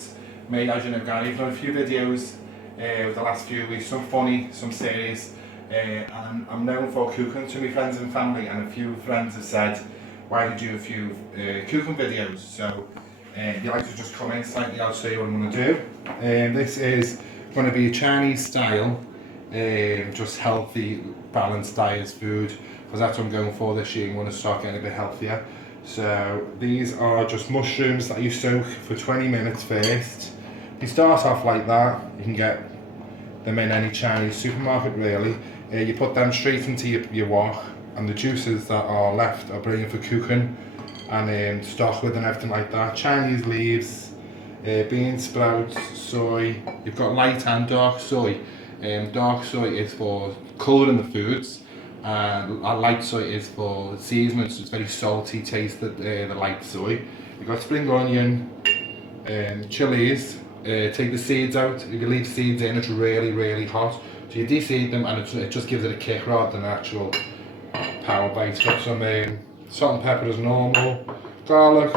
foods made as you know Gary. I've done a few videos with the last few weeks, some funny, some serious, and I'm known for cooking to my friends and family, and a few friends have said why do you do a few cooking videos. So if you like to just come in slightly, I'll show you what I'm going to do. This is going to be a Chinese style, just healthy, balanced diet food, because that's what I'm going for this year. I'm going to start getting a bit healthier. So these are just mushrooms that you soak for 20 minutes first. You start off like that, you can get them in any Chinese supermarket really. You put them straight into your wok, and the juices that are left are brilliant for cooking and stock with and everything like that. Chinese leaves, beans, sprouts, soy. You've got light and dark soy. Dark soy is for colouring the foods, and light soy is for seasoning, so it's very salty taste, the light soy. You've got spring onion, chilies. Take the seeds out. If you leave seeds in, it's really hot. So you de-seed them, and it just gives it a kick rather than an actual power bite. Got some salt and pepper as normal, garlic,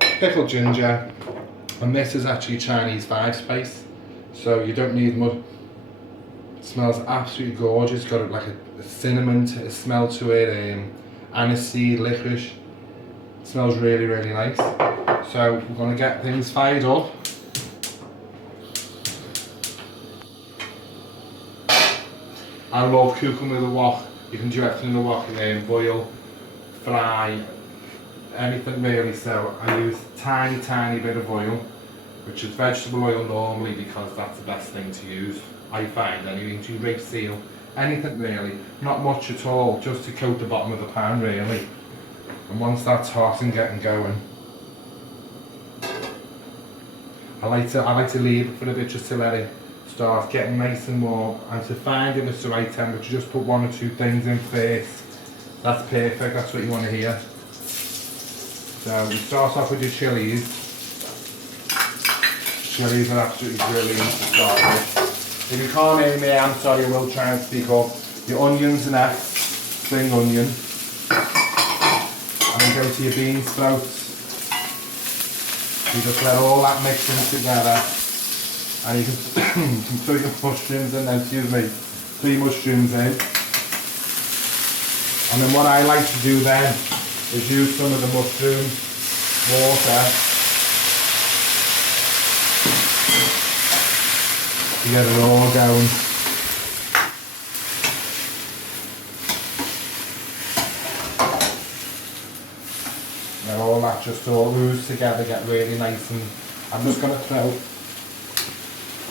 pickled ginger, and this is actually Chinese 5-spice, so you don't need much. It smells absolutely gorgeous. It's got like a cinnamon smell to it, aniseed, licorice. It smells really nice. So we're going to get things fired up. I love cooking with a wok. You can do everything in the wok, boil, fry, anything really. So I use tiny bit of oil, which is vegetable oil normally, because that's the best thing to use, I find. Anyway, to rapeseed, anything really, not much at all, just to coat the bottom of the pan really. And once that's hot and getting going, I like to leave it for a bit just to let it start getting nice and warm, and to find if it's the right temperature, just put 1 or 2 things in first. That's perfect, that's what you want to hear. So we start off with your chilies. Chilies are absolutely brilliant to start with. If you can't hear me, I'm sorry, I will try and speak up. Your onions next, spring onion. And then go to your bean sprouts. You just let all that mix in together. And you can throw your mushrooms in there, excuse me, 3 mushrooms in. And then what I like to do then is use some of the mushroom water to get it all going. And all that just all ooze together, get really nice, and I'm just going to throw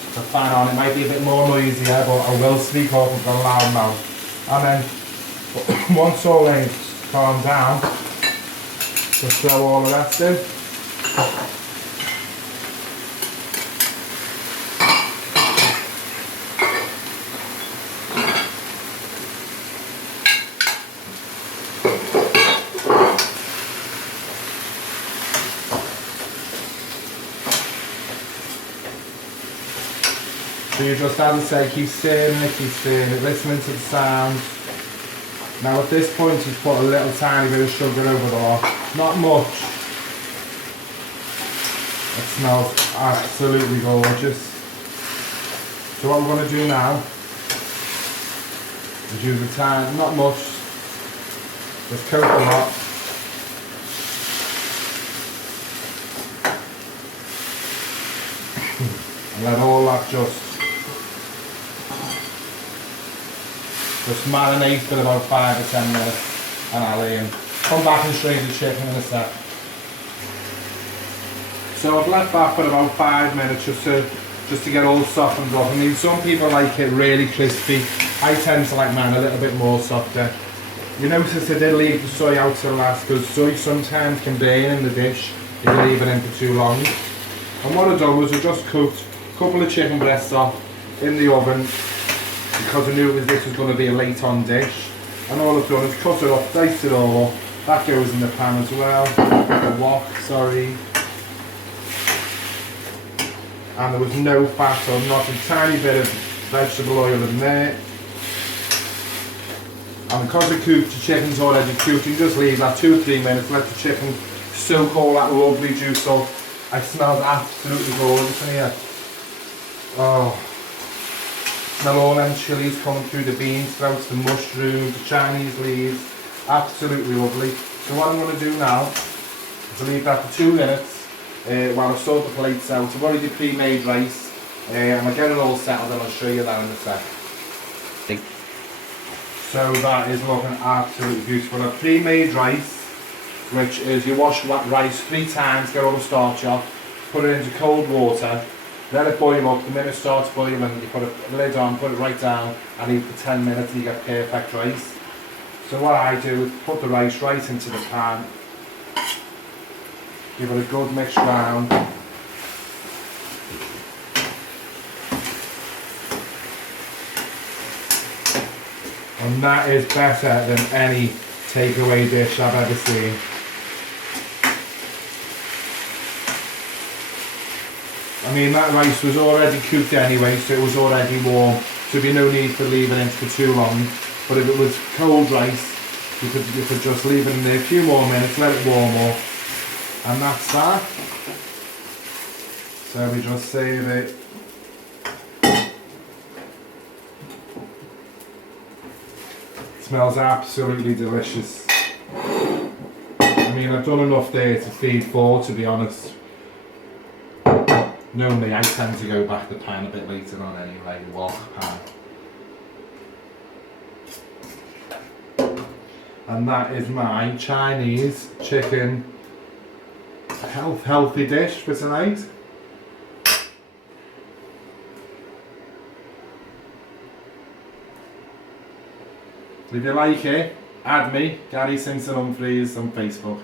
the fan on. It might be a bit more noisy here, but I will speak up, I've got a loud mouth. And then once all things calm down, just throw all the rest in. So you just, as I say, keep stirring it, listening to the sound. Now at this point, just put a little tiny bit of sugar over there, not much. It smells absolutely gorgeous. So what I'm going to do now is use a tiny, not much, just coat the lot. And let all that just marinate for about 5 or 10 minutes, and I'll come back and strain the chicken in a sec. So I've left that for about 5 minutes just to get all softened up. I mean, some people like it really crispy. I tend to like mine a little bit more softer. You notice I did leave the soy out till last, because soy sometimes can burn in the dish if you leave it in for too long. And what I've done was I just cooked a couple of chicken breasts off in the oven, because I knew this was going to be a late on dish. And all I've done is cut it up, dice it all up. That goes in the pan as well. The wok, sorry. And there was no fat or not a tiny bit of vegetable oil in there. And because the chicken's already cooked, you just leave that 2 or 3 minutes, let the chicken soak all that lovely juice up. I smell absolutely gorgeous in here. Oh, smell all them chilies coming through the bean sprouts, the mushrooms, the Chinese leaves. Absolutely lovely. So what I'm going to do now is leave that for 2 minutes while I sort the plates out. I've already pre-made rice and I'll get it all settled and I'll show you that in a sec. So that is looking absolutely beautiful. A pre-made rice, which is you wash that rice 3 times, get all the starch off, put it into cold water, let it boil up. The minute it starts boiling, you put a lid on, put it right down and leave for 10 minutes and you get perfect rice. So what I do is put the rice right into the pan, give it a good mix round. And that is better than any takeaway dish I've ever seen. I mean, that rice was already cooked anyway, so it was already warm, so there'd be no need for leaving it for too long. But if it was cold rice, you could just leave it in there a few more minutes, let it warm up, and that's that. So we just save it. Smells absolutely delicious. I mean, I've done enough there to feed 4, to be honest. Knowing me, I tend to go back the pan a bit later on anyway, wash pan. And that is my Chinese chicken healthy dish for tonight. If you like it, add me, Gary Simpson-Humphreys on Facebook.